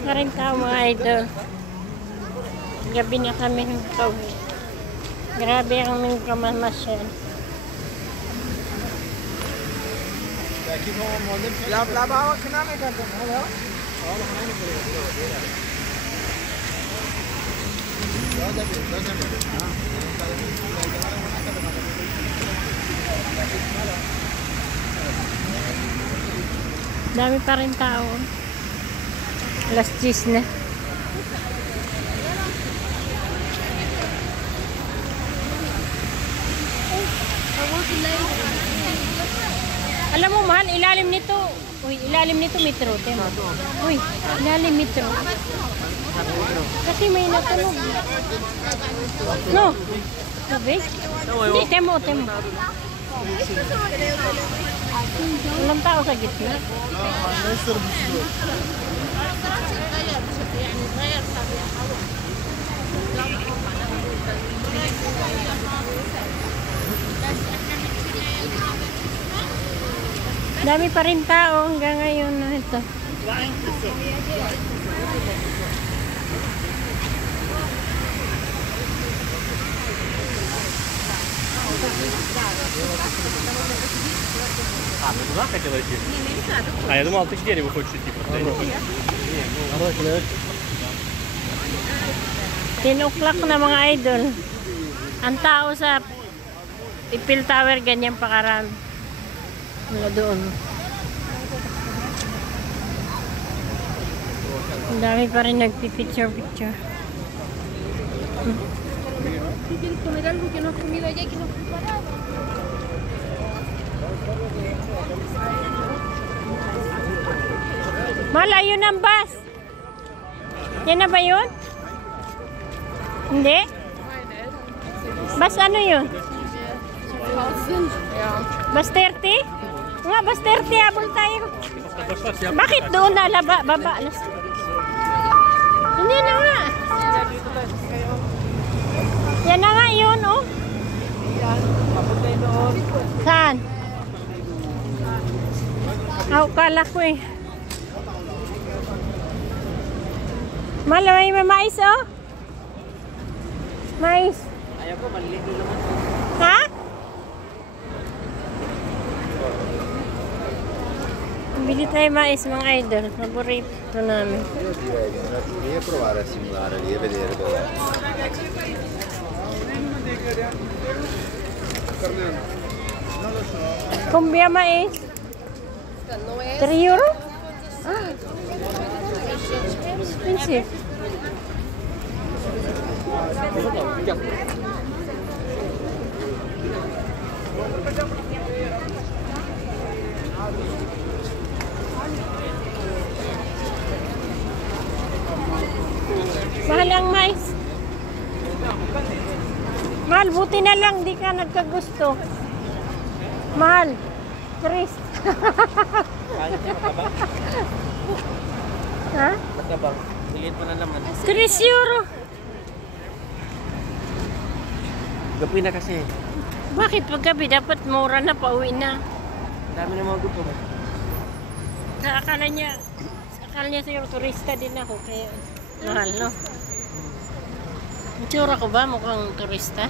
pa rin tao mga idol. Gabi na kami pauwi. Grabe ang aming kamamasyal. Dami pa rin tao. Alas 10 na. Alam mo mahal, ilalim nito. Uy, ilalim nito metro. Uy, ilalim metro. Kasi may natunog. No. Tubig? Hindi, temo. Walang tao sa gitna. Dami pa rin tao hanggang ngayon na ito. Я думал, ты к дереву хочешь идти. 10 o'clock na mga idol. Ang tao sa Eiffel Tower ganyan pa karami. Wala doon. Ang dami pa rin nagpipicture. Malayo ng bus. Yan na ba yun? Hindi? Bus ano yun? Bus 30? Nga, bus 30, habol tayo. Bakit doon lalaba? Baba. Hindi na nga. Yan na nga yun, oh. Saan? Kala ko eh. Malay, may mais, oh. Mais. Ayaw ko, maliliit naman. Ha? Bili tayo mais mga idol. Paborito namin. Io direi di andare lì e provare a simulare lì e vedere dove. Kumbia mais. 3 euro? Ah. Expensive. Mahal ang mais. Mahal, buti na lang di ka nagkagusto. Mahal. Chris. Ha? Matabang. Liit mo na naman. 3 euro. Gabi na kasi. Bakit paggabi dapat mura na, pauwi na? Ang dami na mga gusto. Akala niya siguro turista din ako kaya mahal, no? Ang tsura ko ba mukhang turista?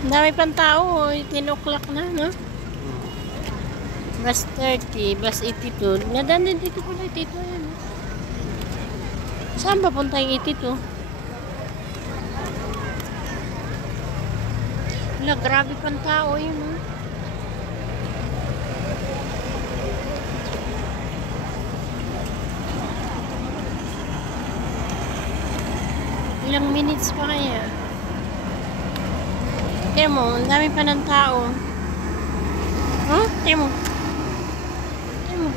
Ang dami pang tao, 10 o'clock na, no? Bus 30, bus 82. Nadaan din dito pala, 82 yan. Saan ba punta yung 82? Wala, grabe pang tao yun, no? Ilang minutes pa kaya? Tiyan mo, ang dami pa ng tao. Huh? Tiyan mo. Tiyan mo.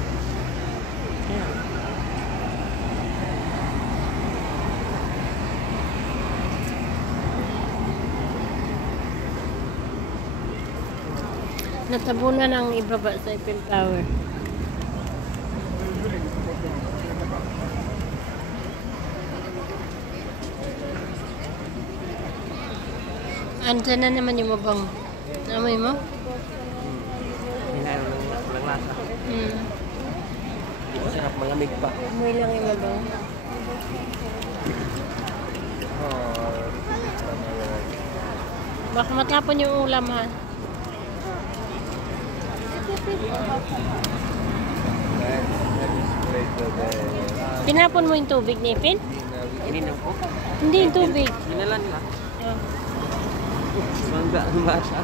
Natabunan ang ibaba sa Eiffel Tower. Andyan na naman yung mabang. Amoy mo? Hinayon lang lasa. Hmm. Masarap, malamig pa. Amoy lang yung mabaw. Oh, Baka matapon yung ulam ha. Tinapon mo yung tubig ni Ipin? ininom ko. Hindi yung tubig. Minalan lang. Oh. Mangga ang basa.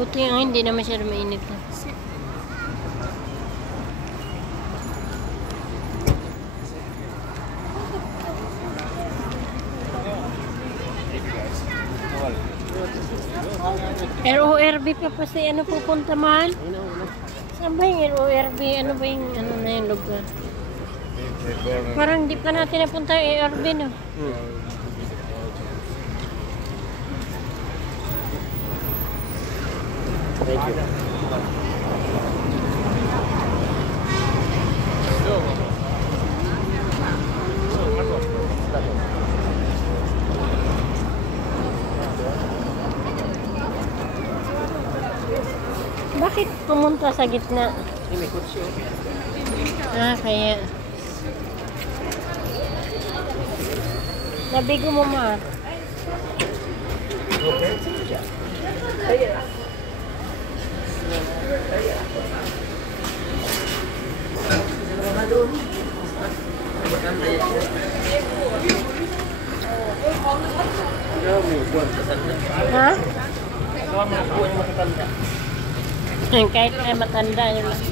Buti nga hindi na masyado mainit na. RORB pa pa si ano pupunta mahal? Saan ba yung RORB? Ano ba yung ano na yung lugar? Parang di pa natin napunta yung RORB no? Thank you. Bakit pumunta sa gitna? May kutsi. Ah, kaya. Nabigo mo ma. Ha? Kahit ay matanda yun lang.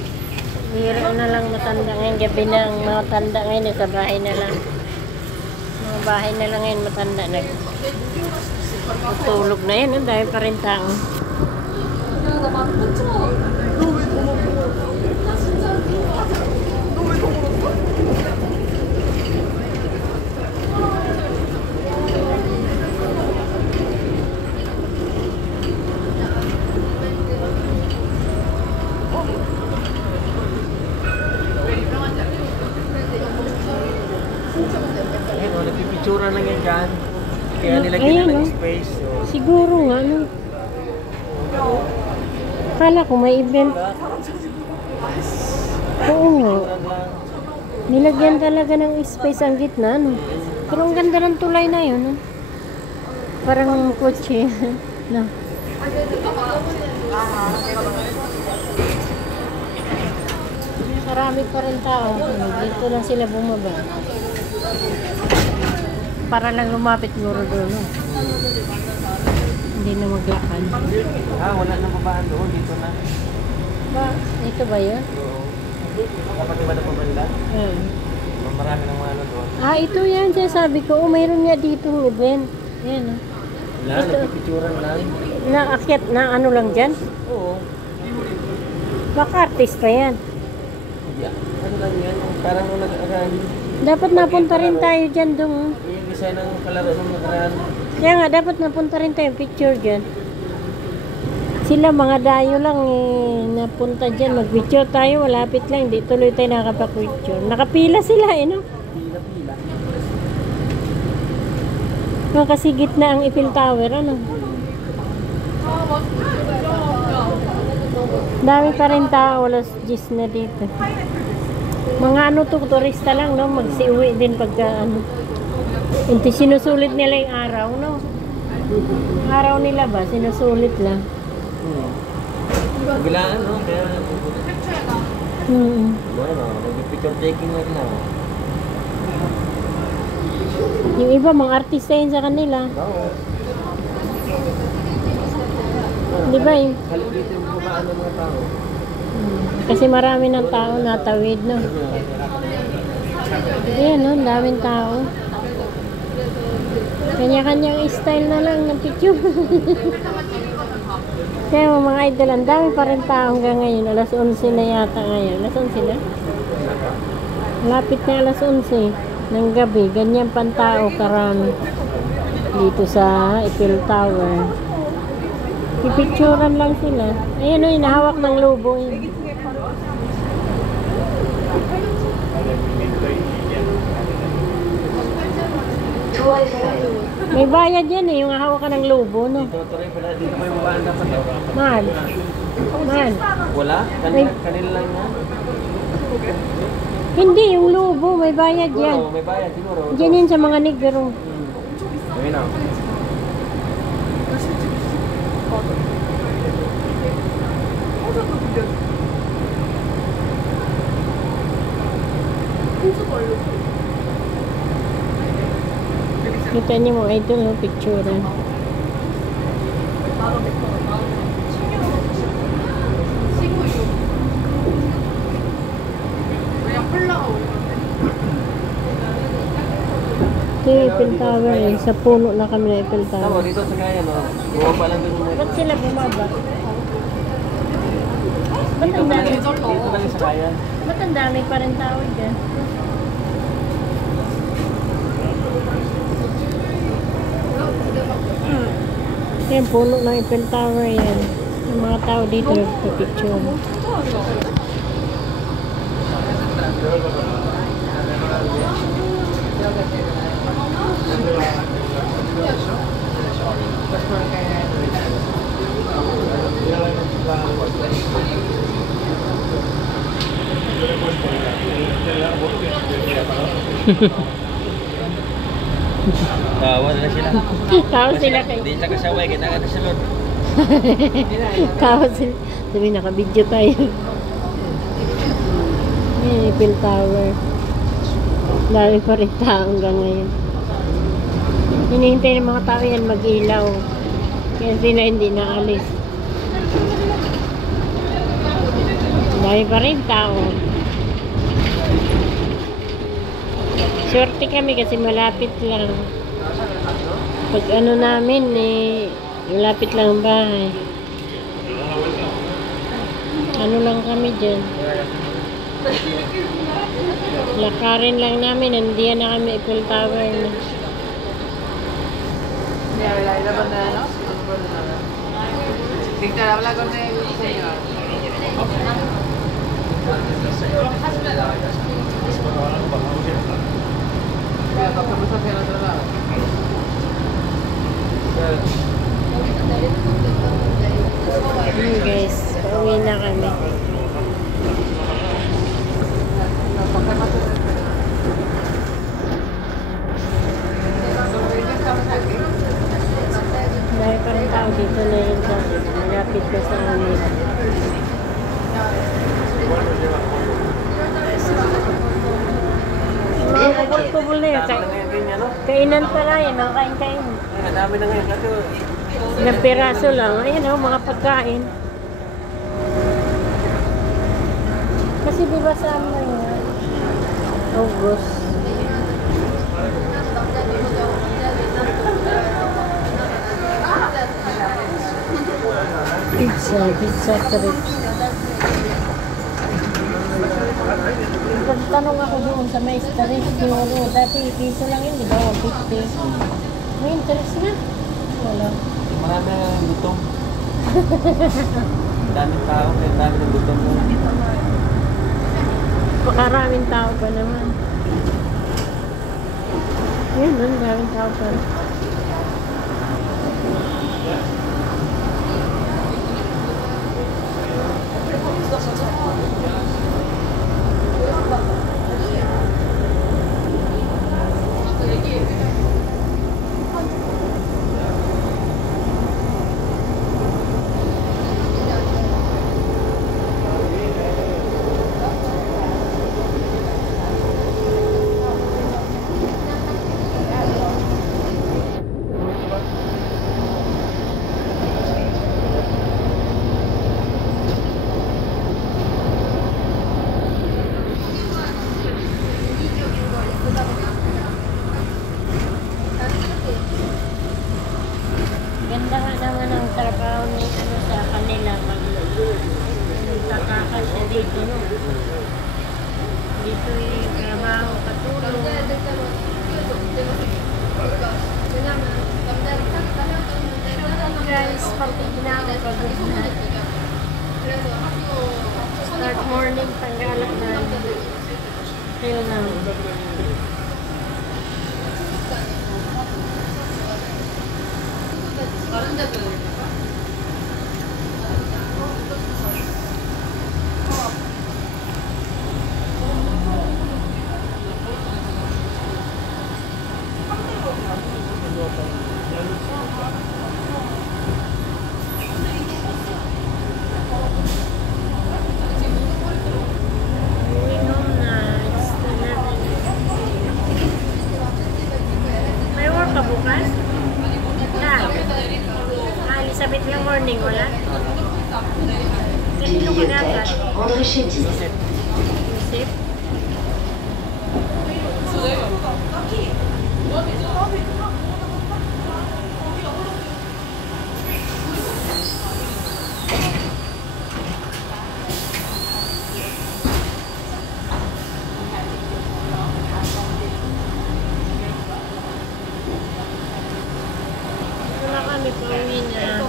Biro na lang matanda ngayon. Gabi na ang mga tanda ngayon sa bahay na lang. Mga bahay na lang ngayon matanda. Tutulog na yun. Dahil pa rin tao. Ayun, nagpipitsura na yan dyan. Kaya Ano, nilagyan ayan, na ng oh. space. So, Siguro nga, no? Akala ko may event. Oo nga. Nilagyan talaga ng space ang gitna, no? Pero ang ganda ng tulay na yun, no? Parang kotse. No? Marami pa rin tao. Dito lang sila bumaba. Para lang lumapit nguro doon, no? Hindi na maglakad. wala nang babaan doon. Dito na. Ba, ito ba yun? Oo. Dapat iba na pamanda. Marami ng mga ano doon. Ah, ito yan. Siya sabi ko, oh, mayroon nga dito event. Yan, oh. Wala, Ito. nagpipitsuran lang. Naakyat na ano lang dyan? Oo. Baka artista yan. Yeah. Ano lang yan? Parang nung nag-aral. Dapat napunta rin tayo dyan dong. Yung design ng kalaro nung nag-aral. Kaya nga, dapat napunta rin tayo picture dyan. Sila mga dayo lang eh, napunta dyan. Mag-picture tayo, malapit lang. Hindi tuloy tayo nakapag-picture. Nakapila sila eh, no? Pila-pila. No, kasi gitna ang Eiffel Tower, ano? Dami pa rin tao, alas 10 na dito. Mga ano to, turista lang, no? Magsiuwi din pagka ano. Hindi sinusulit nila yung araw, no? Araw nila ba? Sinusulit lang. Bilaan, no? Kaya, bueno, nag-picture taking lang na. Yung iba, mga artista yun sa kanila. Oo. Di ba yun? Halit dito yung babaan ng mga tao. Kasi marami ng tao natawid, no? Ayan, no? Daming tao. Kanya-kanyang style na lang ng picture. Kaya mga idol, ang dami pa rin tao hanggang ngayon. Alas 11 na yata ngayon. Alas 11 na? Lapit na alas 11 ng gabi. Ganyan pang tao karami. Dito sa Eiffel Tower. Pipicturan lang sila. Ayan o, inahawak ng lobo yun. May bayad yan eh, yung hawakan ng lobo, no? Dito rin pala, dito may babaan dapat. Mahal. Mahal. Wala? Kanila lang yan? Hindi, yung lobo, may bayad yan. Siguro, may bayad siguro. Diyan yun sa mga negro. Ayun na. Kita niyo mga idol, no? Picture. Ito yung Eiffel Tower eh. Sa puno na kami na Eiffel Tama, Tower. dito sa kaya, no? Bumaba lang din mo. Ba't sila bumaba? Ba't Dito ang ka dami? lang, dito lang sa kaya. Ba't ang dami pa rin tao dyan? Yan, puno ng Eiffel Tower yan. Yung mga tao dito nagpapicture. Wala na sila. Tao sila kay... Hindi siya kasaway, kailangan na sila. Tao sila. Sabi, naka-video tayo. Yan, Eiffel Tower. Dami pa rin tao hanggang ngayon. Hinihintay ng mga tao yan mag-ilaw. Kaya sila hindi naalis. Dami pa rin tao. Swerte kami kasi malapit lang. Pag ano namin eh, malapit lang ang bahay. Ano lang kami dyan. Lakarin lang namin, nandiyan na kami Eiffel Tower na. Guys, pauwi na kami. Dahil pa rin tao dito na yun sa malapit na sa amin. Mga kubol-kubol na yun. Kainan pala yun, kain-kain. Ang dami na ngayon. Kasi Ilang piraso lang. Ayan o, mga pagkain. Kasi diba sa amin yun? August. Pizza trips. Pagtanong ako doon sa may stress, dati piso lang yun, di ba? 150. May interest na. Wala. marami na gutom. Daming tao, may dami ng gutom mo. Pakaraming tao pa naman. Yun, daming tao pa. Ganda nga naman ang trabaho ni ano sa kanila pag kakakasya dito, no? Dito yung trabaho, katulong. Guys, pagtig na ako pagod na. Start morning, tanggalak na. Till now. Going home na. It's 11. May work ka bukas? Na. Elizabeth yung morning, wala? Kanino ka dapat? André Chédid. Isip? Wala kami pauwi na.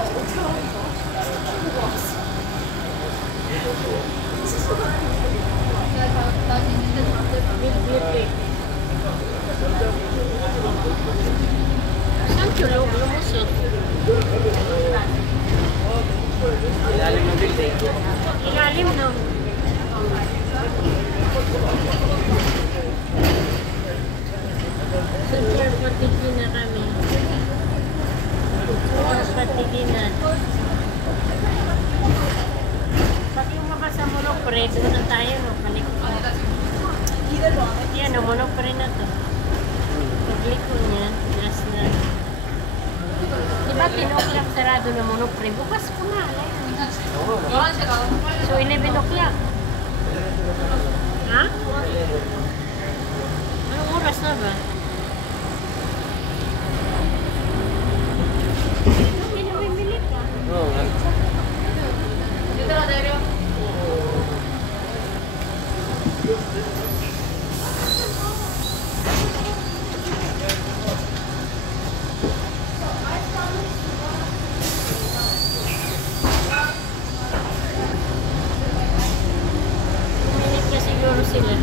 Beauty. Saan tulog? Lumusot. Ilalim ng building. Ilalim, no? Super patigin na kami. Super patigin na. Pag yung makasa monopre, doon na tayo, no? Palikot. Yan, no? Monopre na to. Pagliko niya, last na. Diba tinoklock sarado na monopre? Bukas po na, alay. So, 11 o'clock. Ha? Anong oras na ba? Pinabibili ka. Oo nga. Minute ka siguro sila.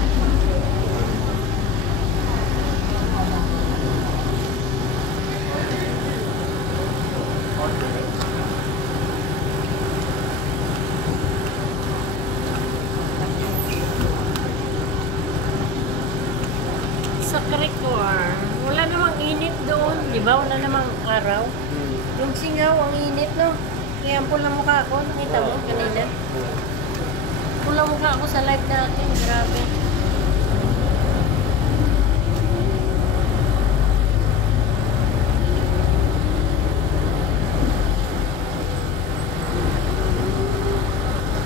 Sa Cricor, wala namang init doon, di ba? Wala namang araw. Yung singaw, ang init, no? Kaya ang pula mukha ko, nakita mo kanina. Pula mukha ako sa live natin, grabe.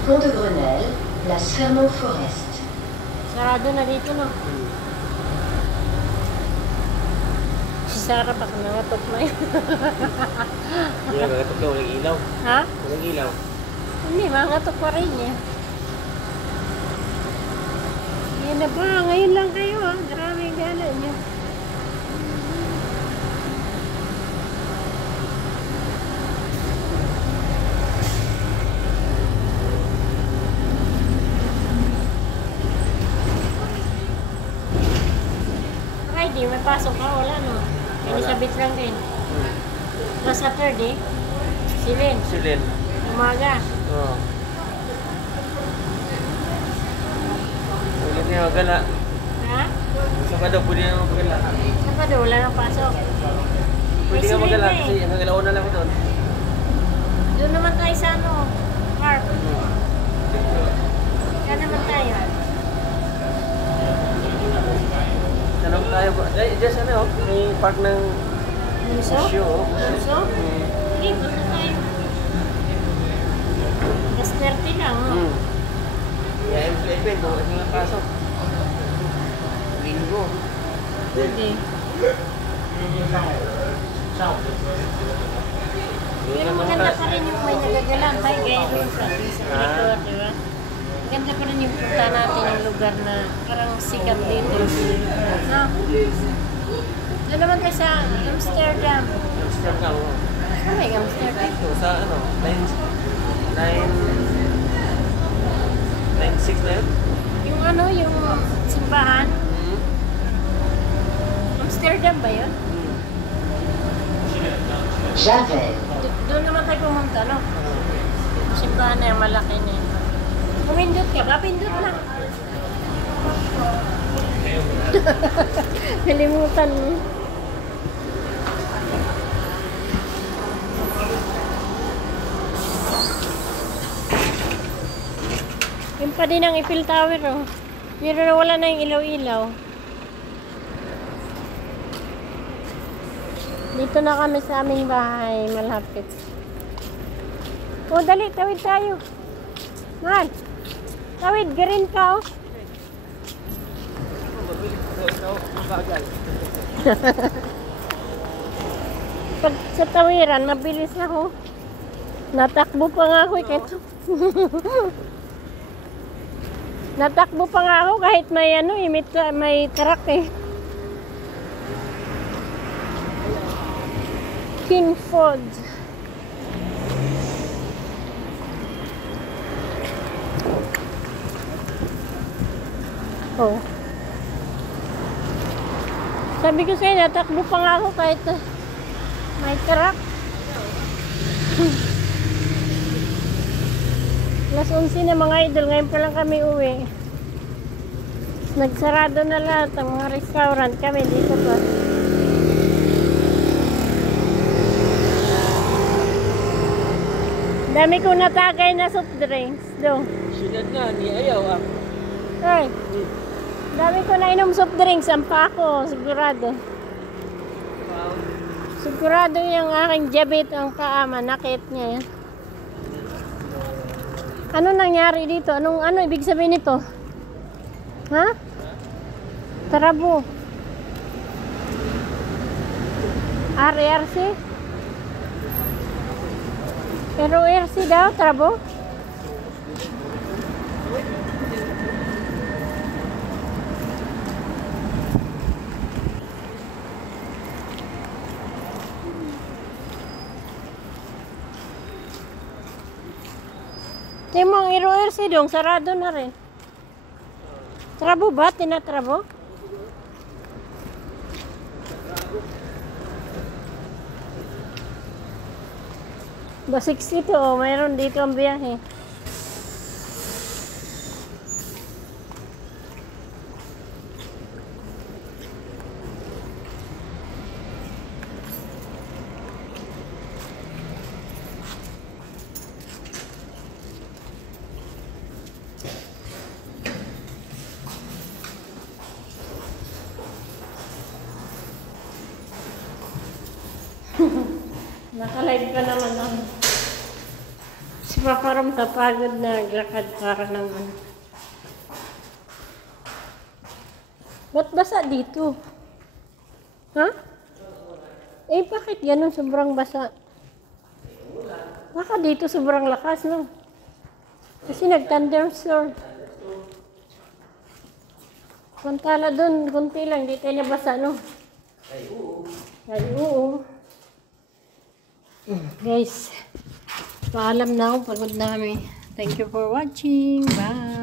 Pont de Grenelle, Place Clermont-Forest. Sarado na dito, no? Si Sarah baka nangatok na yun. Hindi na nagatok ka, walang ilaw. Ha? Walang ilaw. Hindi, mangatok pa rin niya. Yan na ba? Ngayon lang kayo, ha? Grabe yung gala niyo. Friday, may pasok ka, wala no? Elizabeth lang din. Last Saturday, Silin, Silin. umaga. Oo. Ulit niya magala. Ha? Sabado, pwede na magala. Sabado, wala nang pasok. Pwede May ka magala silin kasi hanggang alauna lang ako doon. Doon naman tayo sa ano, park. Saan naman tayo? Tanong tayo ba? Diyan sana oh, may park ng Muso? show. Oh. Muso? Hindi, punta tayo. Gas 30 lang, no? Yeah, M11, kung kasi nga pasok. Linggo. Pwede. Pero maganda pa rin yung may nagagalang tayo gaya doon sa likod, di ba? Maganda pa rin yung punta natin yung lugar na parang sikat dito. No? Doon naman tayo sa Amsterdam. Amsterdam. Ano may Amsterdam? Dito sa ano, 9, 6 na yun? Yung ano, yung simbahan? Amsterdam ba yun? Javel. Doon naman tayo pumunta, no? Simbahan na yung malaki na yun. Pumindot ka ba? Pindot na. Nalimutan mo. Yung pa din ang Eiffel Tower, oh. Pero wala na yung ilaw-ilaw. Dito na kami sa aming bahay, malapit. Oh, dali, tawid tayo. Mahal, tawid, garin ka, oh. Pag sa tawiran, mabilis ako. Natakbo pa nga ako, kahit natakbo pa nga ako kahit may ano, may truck eh. King Ford. Oh. Sabi ko sa'yo, natakbo pa nga ako kahit may truck. Alas 11 na mga idol, ngayon pa lang kami uwi. Nagsarado na lahat ang mga restaurant, kami dito pa. Dami kong natagay na soft drinks do. Sunod nga, ni ayaw ah. Ay, dami ko na inom soft drinks, ang pa ako, sigurado. Wow. Sigurado yung aking diabetes ang paa, manakit niya yan. Ano nangyari dito? Ano ibig sabihin nito? Ha? Tarabo. RRC? Pero RC daw, Tarabo? Timong RRC dong, sarado na rin. Trabo ba? Tinatrabo? Ba 60 to, oh, mayroon dito ang biyahe. Naka-live ka naman ako. Si Papa Ram kapagod na naglakad para naman. Ba't basa dito? Ha? Eh, bakit ganun sobrang basa? Baka dito sobrang lakas, no? Kasi nag-thunderstorm. Kuntala dun, kunti lang, di tayo nabasa, no? Ay, oo. Guys, paalam na ako, pagod na kami. Thank you for watching. Bye!